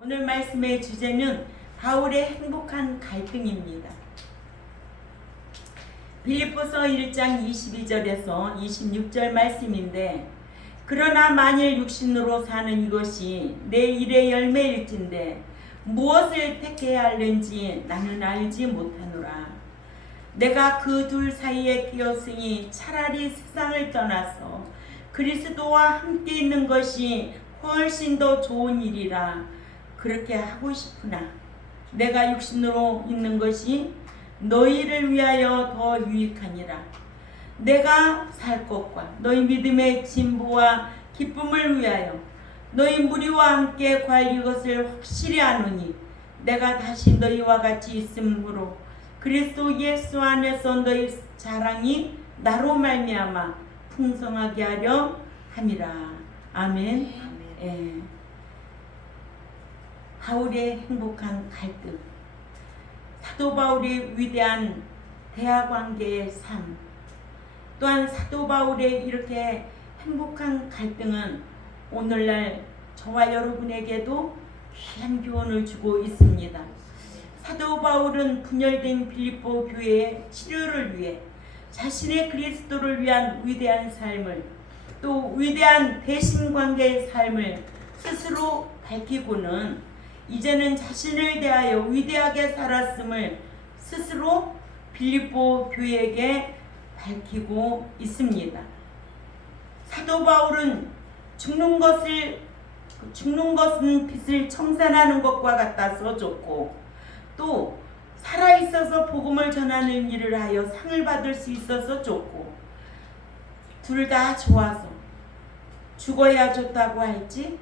오늘 말씀의 주제는 바울의 행복한 갈등입니다. 빌립보서 1장 22절에서 26절 말씀인데, 그러나 만일 육신으로 사는 이것이 내 일의 열매일진데 무엇을 택해야 할는지 나는 알지 못하노라. 내가 그 둘 사이에 끼었으니 차라리 세상을 떠나서 그리스도와 함께 있는 것이 훨씬 더 좋은 일이라 그렇게 하고 싶으나 내가 육신으로 있는 것이 너희를 위하여 더 유익하니라. 내가 살 것과 너희 믿음의 진보와 기쁨을 위하여 너희 무리와 함께 구할 이것을 확실히 아노니 내가 다시 너희와 같이 있으므로 그리스도 예수 안에서 너희 자랑이 나로 말미암아 풍성하게 하려 함이라. 아멘. 예. 바울의 행복한 갈등, 사도 바울의 위대한 대화관계의 삶, 또한 사도 바울의 이렇게 행복한 갈등은 오늘날 저와 여러분에게도 귀한 교훈을 주고 있습니다. 사도 바울은 분열된 빌립보 교회의 치료를 위해 자신의 그리스도를 위한 위대한 삶을, 또 위대한 대신관계의 삶을 스스로 밝히고는 이제는 자신을 대하여 위대하게 살았음을 스스로 빌립보 교회에게 밝히고 있습니다. 사도 바울은 죽는 것은 빛을 청산하는 것과 같아서 좋고, 또 살아있어서 복음을 전하는 일을 하여 상을 받을 수 있어서 좋고, 둘 다 좋아서 죽어야 좋다고 할지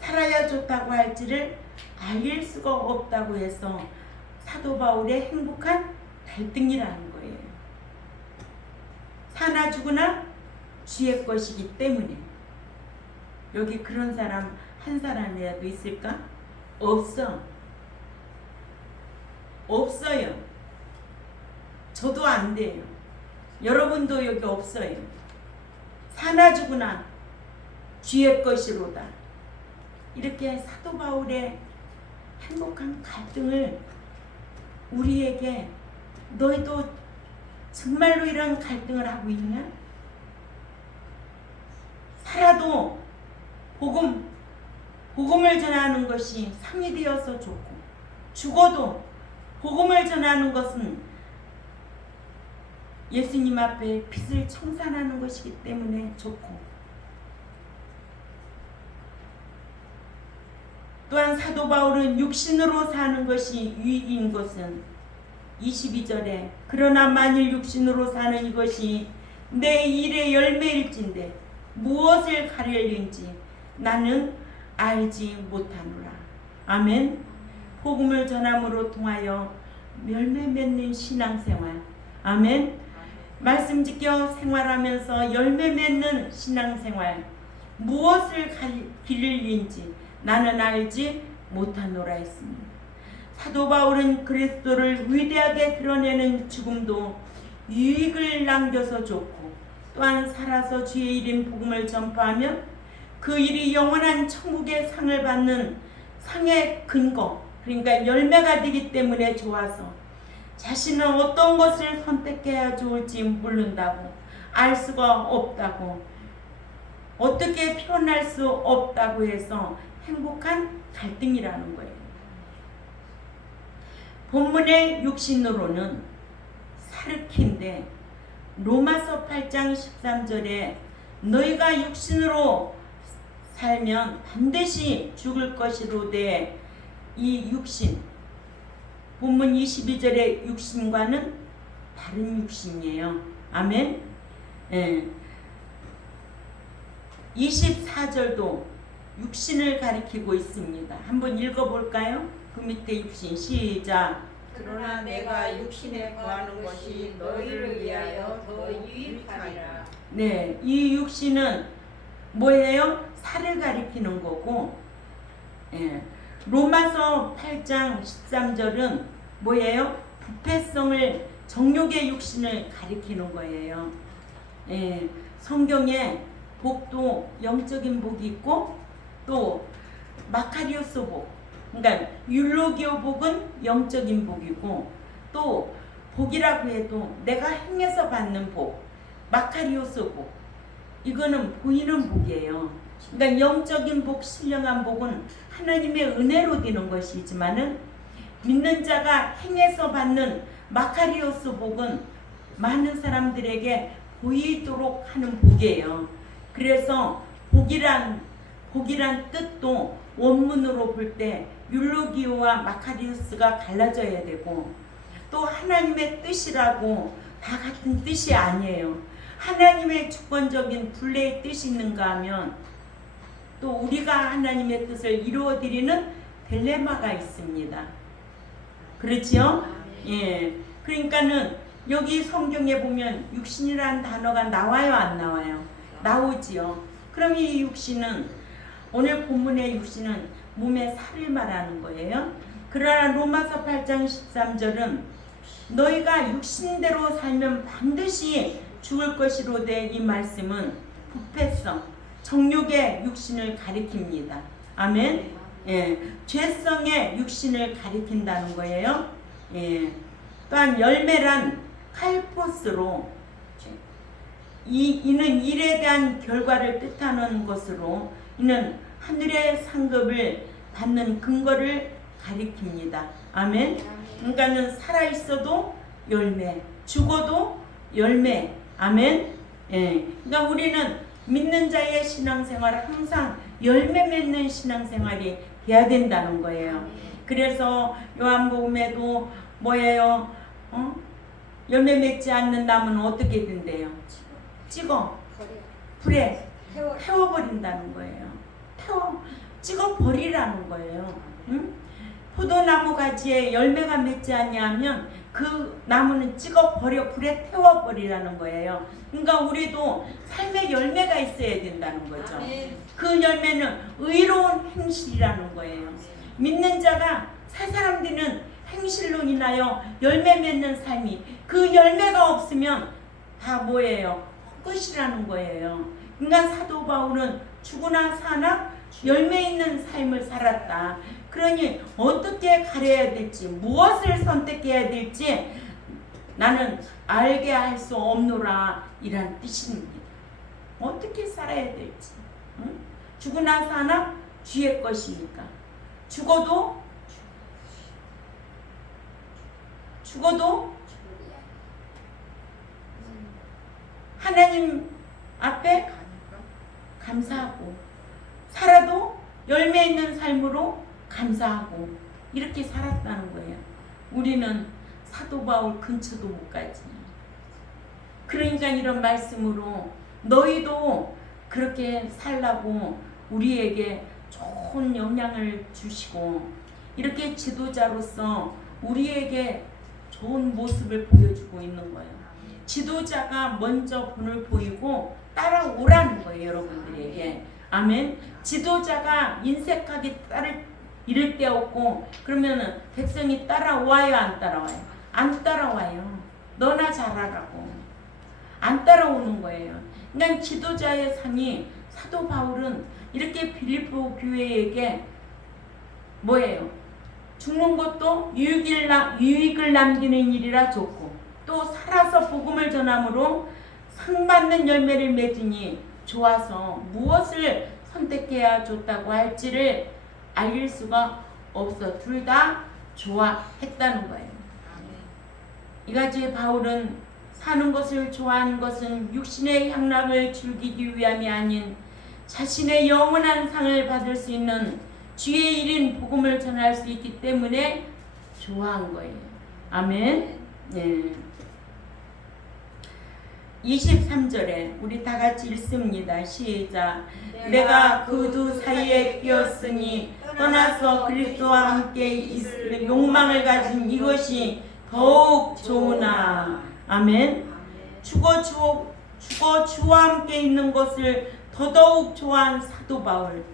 살아야 좋다고 할지를 알릴 수가 없다고 해서 사도 바울의 행복한 갈등이라는 거예요. 사나 죽으나 주의 것이기 때문에. 여기 그런 사람 한 사람이라도 있을까? 없어요. 저도 안 돼요. 여러분도 여기 없어요. 사나 죽으나 주의 것이로다. 이렇게 사도 바울의 행복한 갈등을 우리에게, 너희도 정말로 이런 갈등을 하고 있냐? 살아도 복음을 전하는 것이 상이 되어서 좋고, 죽어도 복음을 전하는 것은 예수님 앞에 빛을 청산하는 것이기 때문에 좋고, 또한 사도 바울은 육신으로 사는 것이 유익인 것은 22절에 그러나 만일 육신으로 사는 이것이 내 일의 열매일진데 무엇을 가려는지 나는 알지 못하노라. 아멘. 복음을 전함으로 통하여 열매 맺는 신앙생활. 아멘. 말씀 지켜 생활하면서 열매 맺는 신앙생활, 무엇을 기를는지 나는 알지 못하노라 했습니다. 사도 바울은 그리스도를 위대하게 드러내는 죽음도 유익을 남겨서 좋고, 또한 살아서 주의 이름 복음을 전파하며 그 일이 영원한 천국의 상을 받는 상의 근거, 그러니까 열매가 되기 때문에 좋아서 자신은 어떤 것을 선택해야 좋을지 모른다고, 알 수가 없다고, 어떻게 표현할 수 없다고 해서 행복한 갈등이라는 거예요. 본문의 육신으로는 사르키인데 로마서 8장 13절에 너희가 육신으로 살면 반드시 죽을 것이로되, 이 육신, 본문 22절의 육신과는 다른 육신이에요. 아멘. 24절도 육신을 가리키고 있습니다. 한번 읽어볼까요? 그 밑에 육신, 시작. 그러나 내가 육신에 거하는 것이 너희를 위하여 더 유익하리라. 네, 이 육신은 뭐예요? 살을 가리키는 거고, 로마서 8장 13절은 뭐예요? 부패성을, 정욕의 육신을 가리키는 거예요. 성경에 복도 영적인 복이 있고, 또 마카리오스 복, 그러니까 율로기오 복은 영적인 복이고, 또 복이라고 해도 내가 행해서 받는 복, 마카리오스 복, 이거는 보이는 복이에요. 그러니까 영적인 복, 신령한 복은 하나님의 은혜로 되는 것이지만은, 믿는 자가 행해서 받는 마카리오스 복은 많은 사람들에게 보이도록 하는 복이에요. 그래서 복이란 뜻도 원문으로 볼 때 율로기오와 마카리오스가 갈라져야 되고, 또 하나님의 뜻이라고 다 같은 뜻이 아니에요. 하나님의 주권적인 분례의 뜻이 있는가 하면 또 우리가 하나님의 뜻을 이루어 드리는 딜레마가 있습니다. 그렇지요? 예. 그러니까는 여기 성경에 보면 육신이라는 단어가 나와요, 안 나와요? 나오지요. 그럼 이 육신은, 오늘 본문의 육신은 몸의 살을 말하는 거예요. 그러나 로마서 8장 13절은 너희가 육신대로 살면 반드시 죽을 것이로되, 이 말씀은 부패성, 정욕의 육신을 가리킵니다. 아멘. 예, 죄성의 육신을 가리킨다는 거예요. 예, 또한 열매란 칼포스로, 이는 일에 대한 결과를 뜻하는 것으로, 이는 하늘의 상급을 받는 근거를 가리킵니다. 아멘. 그러니까는 살아 있어도 열매, 죽어도 열매. 아멘. 예, 그러니까 우리는 믿는 자의 신앙생활을 항상 열매 맺는 신앙생활이 돼야 된다는 거예요. 그래서 요한복음에도 뭐예요? 열매 맺지 않는 나무는 어떻게 된대요? 찍어 불에 태워버린다는 거예요. 찍어버리라는 거예요. 응? 포도나무 가지에 열매가 맺지 않냐면 그 나무는 찍어버려, 불에 태워버리라는 거예요. 그러니까 우리도 삶의 열매가 있어야 된다는 거죠. 그 열매는 의로운 행실이라는 거예요. 믿는 자가 새 사람들은 행실로 인하여 열매 맺는 삶이, 그 열매가 없으면 다 뭐예요? 헛것이라는 거예요. 그러니까 사도 바울은 죽으나 사나 열매 있는 삶을 살았다. 그러니 어떻게 가려야 될지, 무엇을 선택해야 될지 나는 알게 할 수 없노라, 이란 뜻입니다. 어떻게 살아야 될지. 응? 죽으나 사나 주의 것이니까. 죽어도 하나님 앞에 감사하고, 살아도 열매 있는 삶으로 감사하고, 이렇게 살았다는 거예요. 우리는 사도 바울 근처도 못 가지. 그러니까 이런 말씀으로 너희도 그렇게 살라고 우리에게 좋은 영향을 주시고, 이렇게 지도자로서 우리에게 좋은 모습을 보여주고 있는 거예요. 지도자가 먼저 본을 보이고 따라오라는 거예요, 여러분들에게. 아멘. 지도자가 인색하게 이럴 데 없고, 그러면은 백성이 따라와요, 안 따라와요? 안 따라와요. 너나 잘하라고. 안 따라오는 거예요. 그러니까 지도자의 상이, 사도 바울은 이렇게 빌립보 교회에게 뭐예요? 죽는 것도 유익을 남기는 일이라 좋고, 또 살아서 복음을 전함으로 상받는 열매를 맺으니 좋아서 무엇을 선택해야 좋다고 할지를 알릴 수가 없어. 둘 다 좋아했다는 거예요. 이같이 바울은 사는 것을 좋아하는 것은 육신의 향락을 즐기기 위함이 아닌 자신의 영원한 상을 받을 수 있는 주의 일인 복음을 전할 수 있기 때문에 좋아한 거예요. 아멘. 네. 23절에 우리 다 같이 읽습니다. 시작. 내가 그 두 사이에 끼었으니 떠나서 그리스도와 함께 있을 욕망을 가진 이것이 더욱 좋으나. 아멘. 죽어 주와 함께 있는 것을 더더욱 좋아한 사도 바울.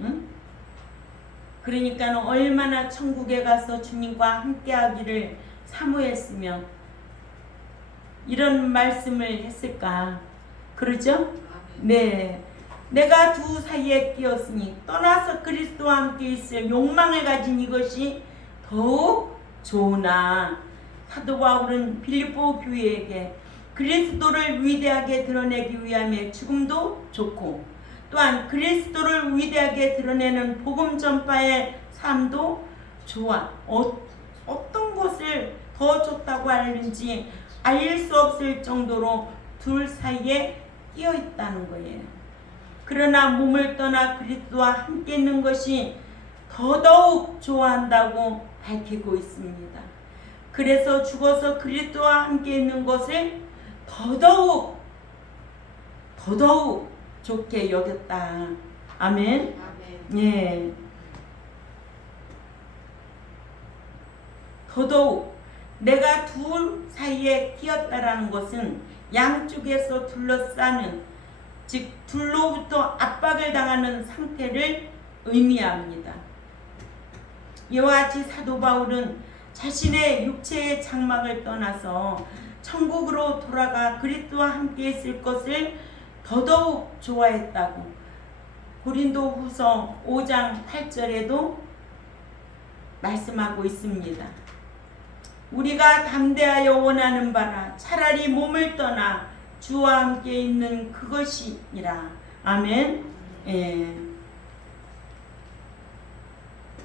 응? 그러니까 얼마나 천국에 가서 주님과 함께 하기를 사모했으며 이런 말씀을 했을까. 그러죠? 네. 내가 두 사이에 끼었으니 떠나서 그리스도와 함께 있을 욕망을 가진 이것이 더욱 좋으나 사도 바울은 빌립보 교회에게 그리스도를 위대하게 드러내기 위함에 죽음도 좋고 또한 그리스도를 위대하게 드러내는 복음 전파의 삶도 좋아. 어떤 것을 더 좋다고 하는지 알 수 없을 정도로 둘 사이에 끼어 있다는 거예요. 그러나 몸을 떠나 그리스도와 함께 있는 것이 더더욱 좋아한다고 밝히고 있습니다. 그래서 죽어서 그리스도와 함께 있는 것을 더더욱 좋게 여겼다. 아멘. 예. 더더욱 내가 둘 사이에 끼었다라는 것은 양쪽에서 둘러싸는, 즉 둘로부터 압박을 당하는 상태를 의미합니다. 이와 같이 사도 바울은 자신의 육체의 장막을 떠나서 천국으로 돌아가 그리스도와 함께 있을 것을 더더욱 좋아했다고 고린도후서 5장 8절에도 말씀하고 있습니다. 우리가 담대하여 원하는 바라 차라리 몸을 떠나 주와 함께 있는 그것이니라. 아멘. 예.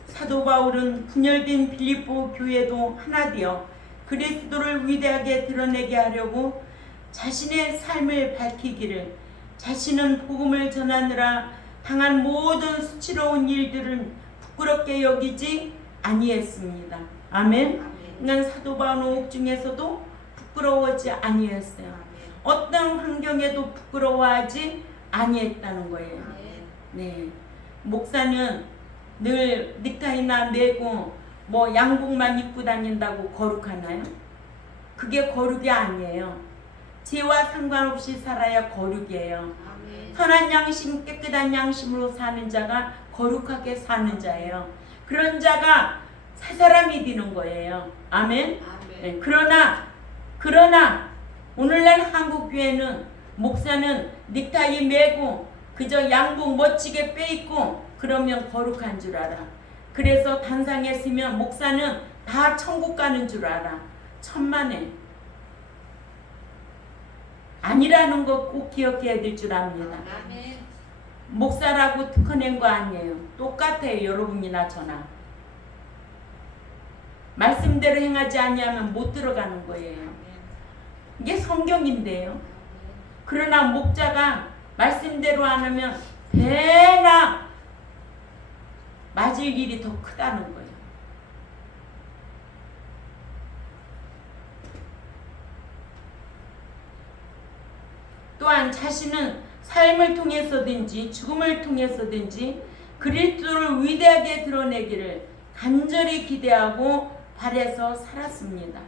사도 바울은 분열된 빌립보 교회도 하나 되어 그리스도를 위대하게 드러내게 하려고 자신의 삶을 밝히기를, 자신은 복음을 전하느라 당한 모든 수치로운 일들은 부끄럽게 여기지 아니했습니다. 아멘. 그러니까 사도 바울은 옥 중에서도 부끄러워하지 아니했어요. 어떤 환경에도 부끄러워하지 아니했다는 거예요. 네. 목사는 늘 넥타이나 매고 뭐 양복만 입고 다닌다고 거룩하나요? 그게 거룩이 아니에요. 죄와 상관없이 살아야 거룩이에요. 선한 양심, 깨끗한 양심으로 사는 자가 거룩하게 사는 자예요. 그런 자가 새 사람이 되는 거예요. 아멘. 네, 그러나 오늘날 한국 교회는 목사는 넥타이 매고 그저 양복 멋지게 빼입고 그러면 거룩한 줄 알아. 그래서 단상에 서면 목사는 다 천국 가는 줄 알아. 천만에. 아니라는 거 꼭 기억해야 될 줄 압니다. 목사라고 특허낸 거 아니에요. 똑같아요. 여러분이나 저나. 말씀대로 행하지 아니하면 못 들어가는 거예요. 이게 성경인데요. 그러나 목자가 말씀대로 안 하면 배나 맞을 일이 더 크다는 거예요. 또한 자신은 삶을 통해서든지 죽음을 통해서든지 그리스도를 위대하게 드러내기를 간절히 기대하고 바라서 살았습니다.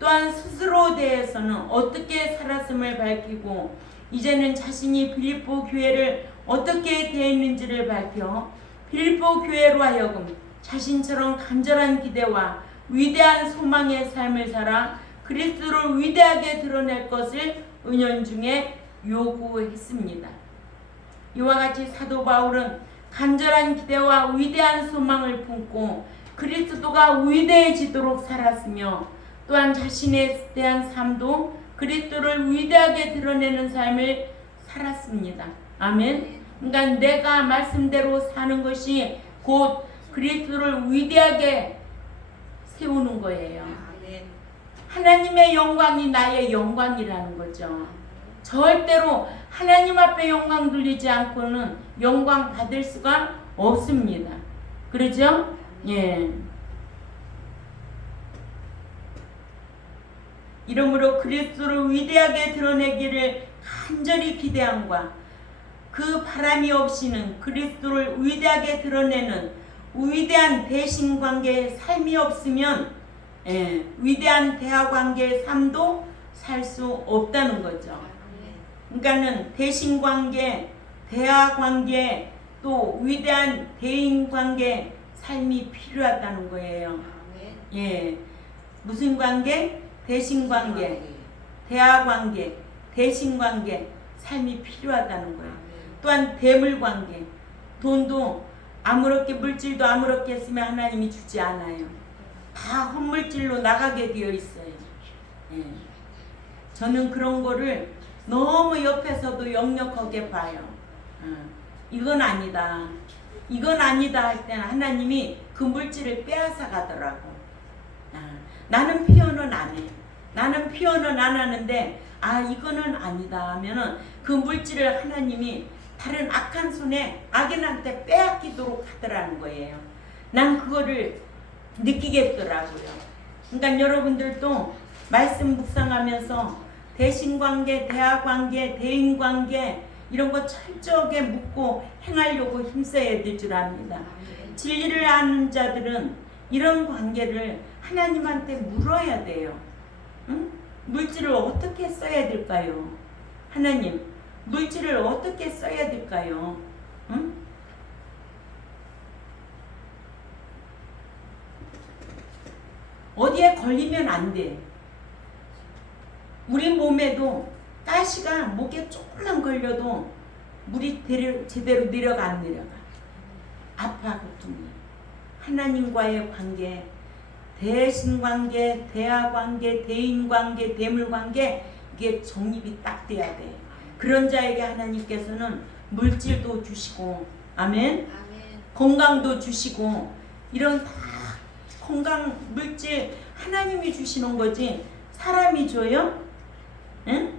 또한 스스로에 대해서는 어떻게 살았음을 밝히고 이제는 자신이 빌립보 교회를 어떻게 대했는지를 밝혀 빌립보 교회로 하여금 자신처럼 간절한 기대와 위대한 소망의 삶을 살아 그리스도를 위대하게 드러낼 것을 은연중에 요구했습니다. 이와 같이 사도 바울은 간절한 기대와 위대한 소망을 품고 그리스도가 위대해지도록 살았으며 또한 자신에 대한 삶도 그리스도를 위대하게 드러내는 삶을 살았습니다. 아멘. 그러니까 내가 말씀대로 사는 것이 곧 그리스도를 위대하게 세우는 거예요. 하나님의 영광이 나의 영광이라는 거죠. 절대로 하나님 앞에 영광 돌리지 않고는 영광 받을 수가 없습니다. 그렇죠? 예. 이러므로 그리스도를 위대하게 드러내기를 간절히 기대함과 그 바람이 없이는 그리스도를 위대하게 드러내는 위대한 대신관계의 삶이 없으면 위대한 대화관계의 삶도 살 수 없다는 거죠. 그러니까는 대신관계, 대화관계, 또 위대한 대인관계 삶이 필요하다는 거예요. 예, 무슨 관계? 대신관계, 대화관계, 대신관계 삶이 필요하다는 거예요. 또한 대물 관계. 돈도 아무렇게 물질도 아무렇게 쓰면 하나님이 주지 않아요. 다 헛물질로 나가게 되어 있어요. 예. 저는 그런 거를 너무 옆에서도 역력하게 봐요. 이건 아니다. 이건 아니다 할 때는 하나님이 그 물질을 빼앗아 가더라고. 나는 피언은 안 해. 나는 피언은 안 하는데 이거는 아니다 하면은 그 물질을 하나님이 다른 악한 손에 악인한테 빼앗기도록 하더라는 거예요. 난 그거를 느끼겠더라고요. 그러니까 여러분들도 말씀 묵상하면서 대신관계, 대하관계, 대인관계 이런 거 철저하게 묻고 행하려고 힘써야 될 줄 압니다. 진리를 아는 자들은 이런 관계를 하나님한테 물어야 돼요. 응? 물질을 어떻게 써야 될까요? 하나님, 물질을 어떻게 써야 될까요? 응? 어디에 걸리면 안 돼. 우리 몸에도 가시가 목에 조금만 걸려도 물이 제대로 내려가 안 내려가. 아파 고통이. 하나님과의 관계, 대신관계, 대하관계, 대인관계, 대물관계 이게 정립이 딱 돼야 돼. 그런 자에게 하나님께서는 물질도 주시고 아멘. 건강도 주시고 이런 다 건강 물질 하나님이 주시는 거지 사람이 줘요? 응?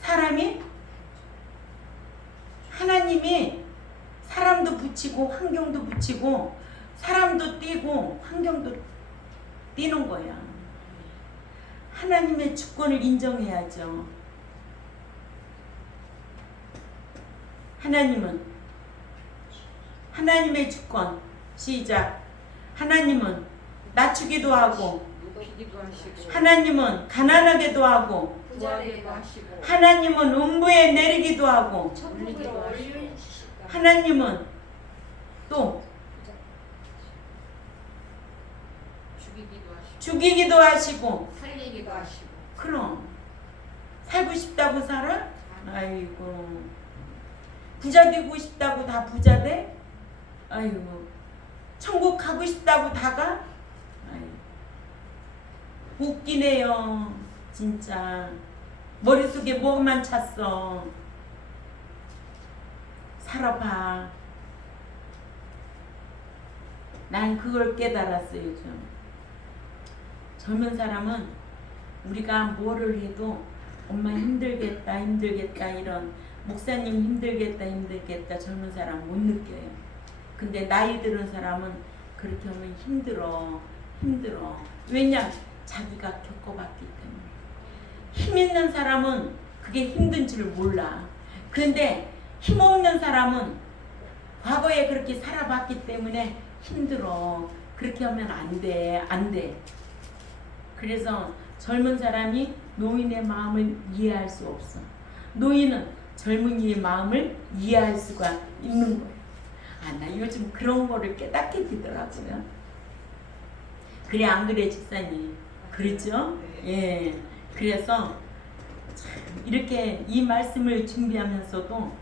사람이? 하나님이 사람도 붙이고 환경도 붙이고 사람도 띄고 환경도 띄는 거야. 하나님의 주권을 인정해야죠. 하나님의 주권 시작. 하나님은 낮추기도 하고 하나님은 가난하게도 하고 하나님은 음부에 내리기도 하고 하나님은 또 죽이기도 하시고 그럼 살고 싶다고 살아? 아이고 부자 되고 싶다고 다 부자 돼? 아이고 천국 가고 싶다고 다 가? 아이고 웃기네요 진짜. 머릿속에 뭐만 찼어. 살아봐. 난 그걸 깨달았어요 요즘. 젊은 사람은 우리가 뭐를 해도 엄마 힘들겠다 이런 목사님 힘들겠다 젊은 사람 못 느껴요. 근데 나이 들은 사람은 그렇게 하면 힘들어. 왜냐? 자기가 겪어봤기 때문에. 힘 있는 사람은 그게 힘든 줄 몰라. 그런데 힘없는 사람은 과거에 그렇게 살아봤기 때문에 힘들어. 그렇게 하면 안 돼. 그래서 젊은 사람이 노인의 마음을 이해할 수 없어. 노인은 젊은이의 마음을 이해할 수가 있는 거예요. 나 요즘 그런 거를 깨닫게 되더라고요. 그래 안 그래 집사님? 그렇죠? 예. 그래서 참 이렇게 이 말씀을 준비하면서도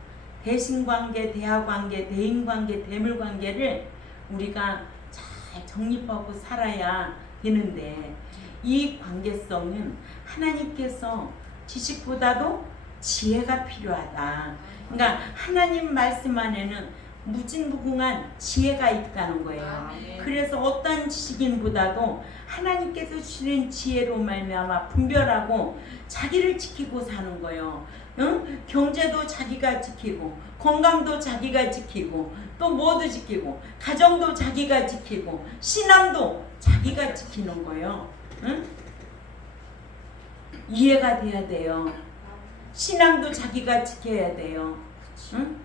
대신관계, 대하관계, 대인관계, 대물관계를 우리가 잘 정립하고 살아야 되는데 이 관계성은 하나님께서 지식보다도 지혜가 필요하다. 그러니까 하나님 말씀 안에는 무진무궁한 지혜가 있다는 거예요. 그래서 어떤 지식인보다도 하나님께서 주신 지혜로 말미암아 분별하고 자기를 지키고 사는 거예요. 응? 경제도 자기가 지키고 건강도 자기가 지키고 또 뭐도 지키고 가정도 자기가 지키고 신앙도 자기가 지키는 거예요. 응? 이해가 돼야 돼요. 신앙도 자기가 지켜야 돼요. 응?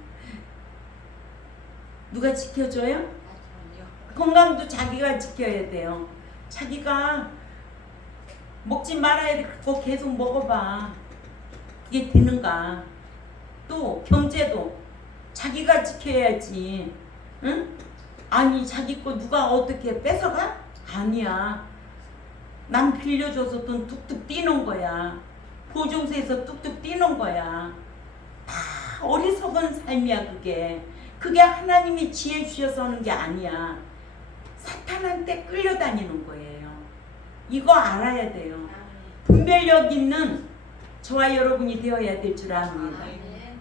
누가 지켜줘요? 건강도 자기가 지켜야 돼요. 자기가 먹지 말아야 돼. 그거 계속 먹어봐. 이게 되는가? 또 경제도 자기가 지켜야지. 응? 아니 자기 거 누가 어떻게 뺏어가? 아니야. 남 빌려줘서 돈 뚝뚝 뛰는 거야. 보증서에서 뚝뚝 뛰는 거야. 다 다 어리석은 삶이야 그게. 그게 하나님이 지혜 주셔서 하는 게 아니야. 사탄한테 끌려다니는 거예요. 이거 알아야 돼요. 분별력 있는 저와 여러분이 되어야 될 줄 압니다.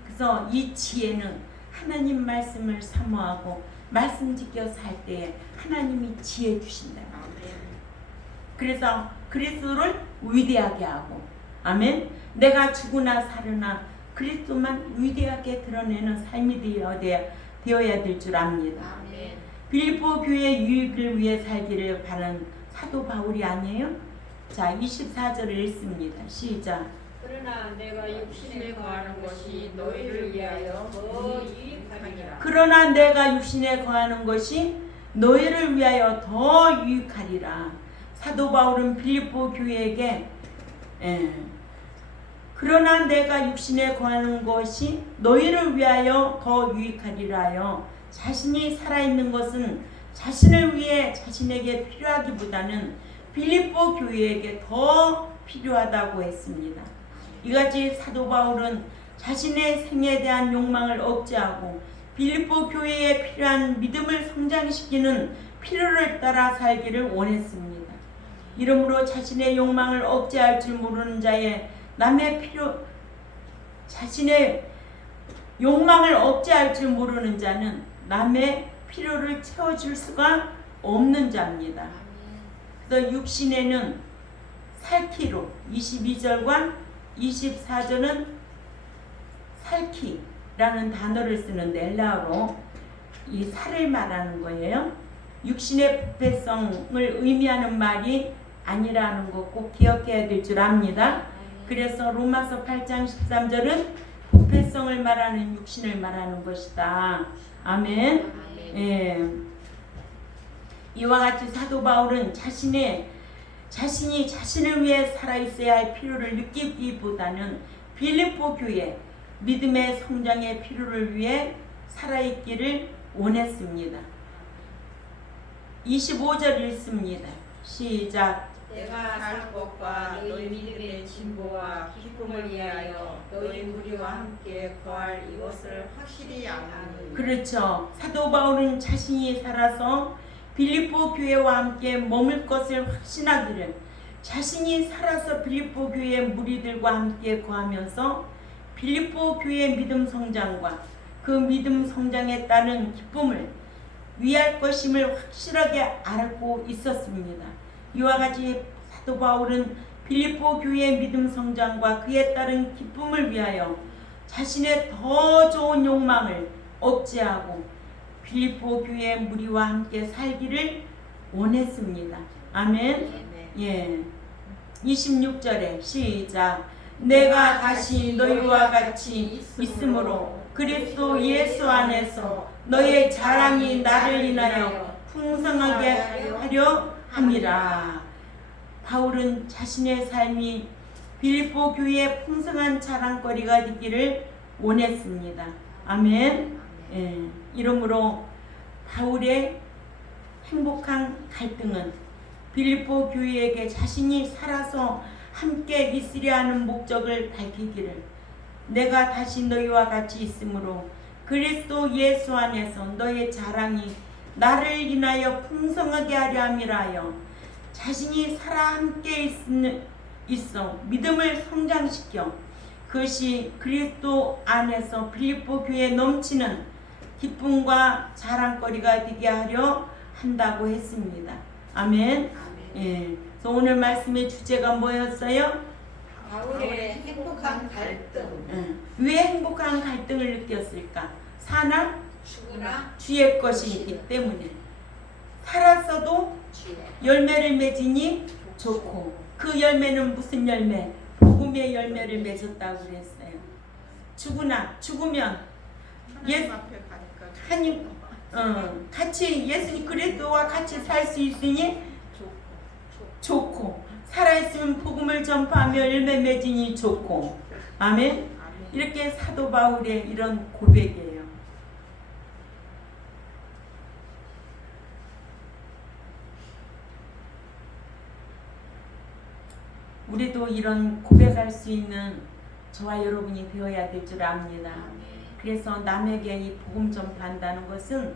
그래서 이 지혜는 하나님 말씀을 사모하고 말씀 지켜 살 때에 하나님이 지혜 주신다. 그래서 그리스도를 위대하게 하고, 아멘. 내가 죽으나 살으나 그리스도만 위대하게 드러내는 삶이 되어야 될 줄 압니다. 빌립보 교회 유익을 위해 살기를 바란 사도 바울이 아니에요? 자, 24절을 읽습니다. 시작. 그러나 내가 육신에 거하는 것이 너희를 위하여 더 유익하니라. 그러나 내가 육신에 거하는 것이 너희를 위하여 더 유익하리라. 사도 바울은 빌립보 교회에게 그러나 내가 육신에 거하는 것이 너희를 위하여 더 유익하리라 하여 자신이 살아있는 것은 자신을 위해 자신에게 필요하기보다는 빌립보 교회에게 더 필요하다고 했습니다. 이같이 사도 바울은 자신의 생에 대한 욕망을 억제하고 빌립보 교회에 필요한 믿음을 성장시키는 필요를 따라 살기를 원했습니다. 이러므로 자신의 욕망을 억제할 줄 모르는 자의 자신의 욕망을 억제할 줄 모르는 자는 남의 필요를 채워줄 수가 없는 자입니다. 그래서 육신에는 살기로 22절과 24절은 살기라는 단어를 쓰는데 엘라어로 이 살을 말하는 거예요. 육신의 부패성을 의미하는 말이 아니라는 거 꼭 기억해야 될 줄 압니다. 그래서 로마서 8장 13절은 부패성을 말하는 육신을 말하는 것이다. 아멘. 예. 이와 같이 사도 바울은 자신이 자신을 위해 살아있어야 할 필요를 느끼기보다는 빌립보 교회 믿음의 성장의 필요를 위해 살아있기를 원했습니다. 25절 읽습니다. 시작. 내가 살 것과 너희 믿음의 진보와 기쁨을 위하여 너희 무리와 함께 거할 이것을 확실히 아노니. 그렇죠. 사도 바울은 자신이 살아서 빌립보 교회와 함께 머물 것을 확신하기를, 자신이 살아서 빌립보 교회 무리들과 함께 거하면서 빌립보 교회의 믿음 성장과 그 믿음 성장에 따른 기쁨을 위할 것임을 확실하게 알고 있었습니다. 이와 같이 사도 바울은 빌립보 교회의 믿음 성장과 그에 따른 기쁨을 위하여 자신의 더 좋은 욕망을 억제하고 빌립보 교회 무리와 함께 살기를 원했습니다. 아멘. 예. 26절에 시작. 내가 다시 너희와 같이 있으므로 그리스도 예수 안에서 너의 자랑이 나를 인하여 풍성하게 하려 함이라. 바울은 자신의 삶이 빌립보 교회의 풍성한 자랑거리가 되기를 원했습니다. 아멘. 예. 이러므로 바울의 행복한 갈등은 빌립보 교회에게 자신이 살아서 함께 있으려 하는 목적을 밝히기를, 내가 다시 너희와 같이 있으므로 그리스도 예수 안에서 너의 자랑이 나를 인하여 풍성하게 하려 함이라 하여 자신이 살아 함께 있어 믿음을 성장시켜 그것이 그리스도 안에서 빌립보 교회에 넘치는 기쁨과 자랑거리가 되게 하려 한다고 했습니다. 아멘. 예. 그래서 오늘 말씀의 주제가 뭐였어요? 바울의 행복한 갈등. 왜 행복한 갈등을 느꼈을까? 사나 죽으나 주의 것이 있기 때문에. 살았어도 열매를 맺으니 좋고, 그 열매는 무슨 열매? 복음의 열매를 맺었다고 그랬어요. 죽으면 하나님 앞에 가니까 같이 예수님 그리스도와 같이 살 수 있으니 좋고, 살아있으면 복음을 전파하며 열매 맺으니 좋고. 아멘. 이렇게 사도 바울의 이런 고백이에요. 우리도 이런 고백할 수 있는 저와 여러분이 되어야 될 줄 압니다. 그래서 남에게 이 복음 전파한다는 것은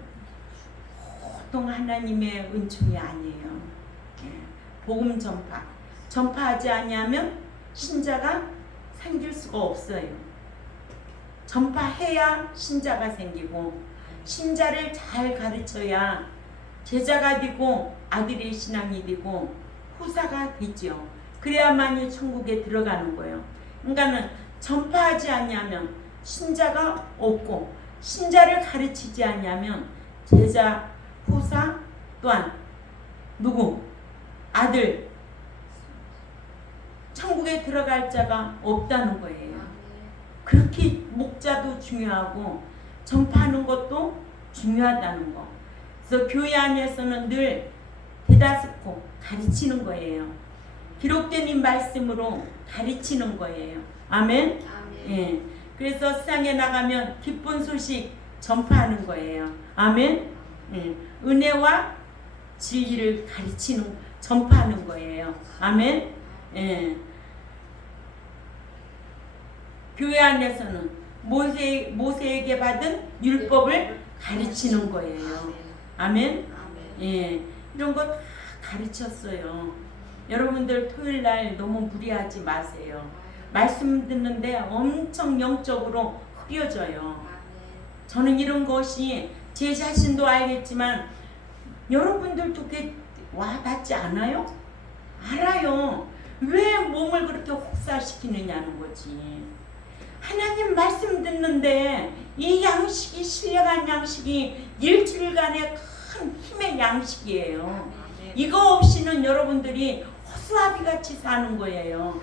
보통 하나님의 은총이 아니에요. 예, 복음 전파하지 아니하면 신자가 생길 수가 없어요. 전파해야 신자가 생기고, 신자를 잘 가르쳐야 제자가 되고 아들의 신앙이 되고 후사가 되죠. 그래야만이 천국에 들어가는 거예요. 그러니까는 전파하지 않냐면 신자가 없고, 신자를 가르치지 않냐면 제자, 후사 또한 누구? 아들, 천국에 들어갈 자가 없다는 거예요. 그렇게 목자도 중요하고 전파하는 것도 중요하다는 거. 그래서 교회 안에서는 늘 대다스코 가르치는 거예요. 기록된 이 말씀으로 가르치는 거예요. 아멘? 예. 그래서 세상에 나가면 기쁜 소식 전파하는 거예요. 아멘? 예. 은혜와 진리를 전파하는 거예요. 아멘? 예. 교회 안에서는 모세에게 받은 율법을 가르치는 거예요. 아멘? 예. 이런 거 다 가르쳤어요. 여러분들 토요일 날 너무 무리하지 마세요. 말씀 듣는데 엄청 영적으로 흐려져요. 저는 이런 것이 제 자신도 알겠지만 여러분들도 그게 와닿지 않아요? 알아요. 왜 몸을 그렇게 혹사시키느냐는 거지. 하나님 말씀 듣는데 이 양식이, 신령한 양식이 일주일간의 큰 힘의 양식이에요. 이거 없이는 여러분들이 허수아비같이 사는 거예요.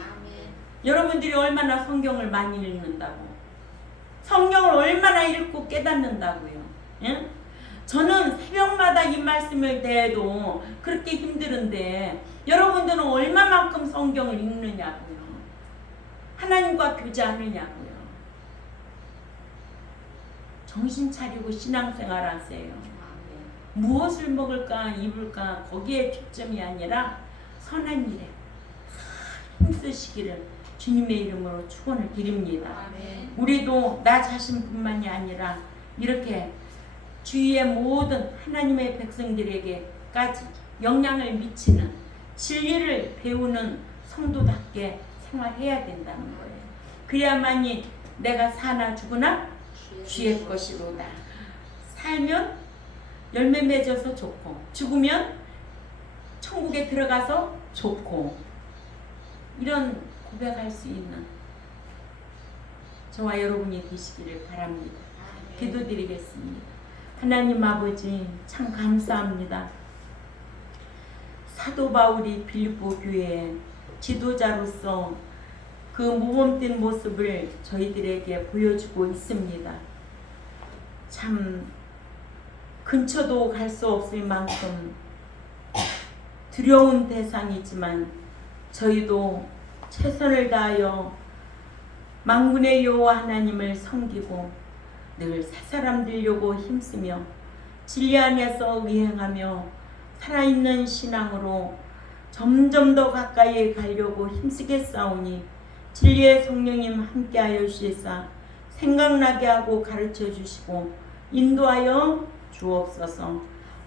여러분들이 얼마나 성경을 많이 읽는다고, 성경을 얼마나 읽고 깨닫는다고요. 예? 저는 새벽마다 이 말씀을 대해도 그렇게 힘들은데 여러분들은 얼마만큼 성경을 읽느냐고요. 하나님과 교제하느냐고요. 정신 차리고 신앙생활 하세요. 무엇을 먹을까 입을까 거기에 초점이 아니라 선한 일에 힘쓰시기를 주님의 이름으로 축원을 드립니다. 우리도 나 자신뿐만이 아니라 이렇게 주위의 모든 하나님의 백성들에게까지 영향을 미치는 진리를 배우는 성도답게 생활해야 된다는 거예요. 그래야만이 내가 사나 죽으나 주의 것이로다. 살면 열매 맺어서 좋고, 죽으면 천국에 들어가서 좋고, 이런 고백할 수 있는 저와 여러분이 되시기를 바랍니다. 기도드리겠습니다. 하나님 아버지, 참 감사합니다. 사도 바울이 빌립보 교회의 지도자로서 그 모범된 모습을 저희들에게 보여주고 있습니다. 참 근처도 갈 수 없을 만큼 두려운 대상이지만 저희도 최선을 다하여 만군의 여호와 하나님을 섬기고 늘 새사람 되려고 힘쓰며 진리 안에서 의행하며 살아있는 신앙으로 점점 더 가까이 가려고 힘쓰겠사오니 진리의 성령님 함께하여 주시사 생각나게 하고 가르쳐 주시고 인도하여 주옵소서.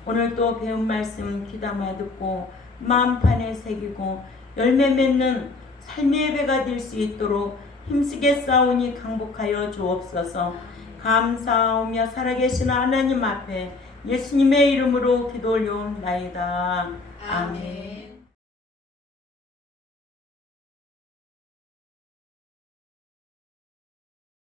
오늘 또 배운 말씀 귀담아 듣고 마음판에 새기고 열매 맺는 삶의 예배가 될 수 있도록 힘쓰겠사오니 강복하여 주옵소서. 감사하며 살아계신 하나님 앞에 예수님의 이름으로 기도 올려옵나이다. 아멘.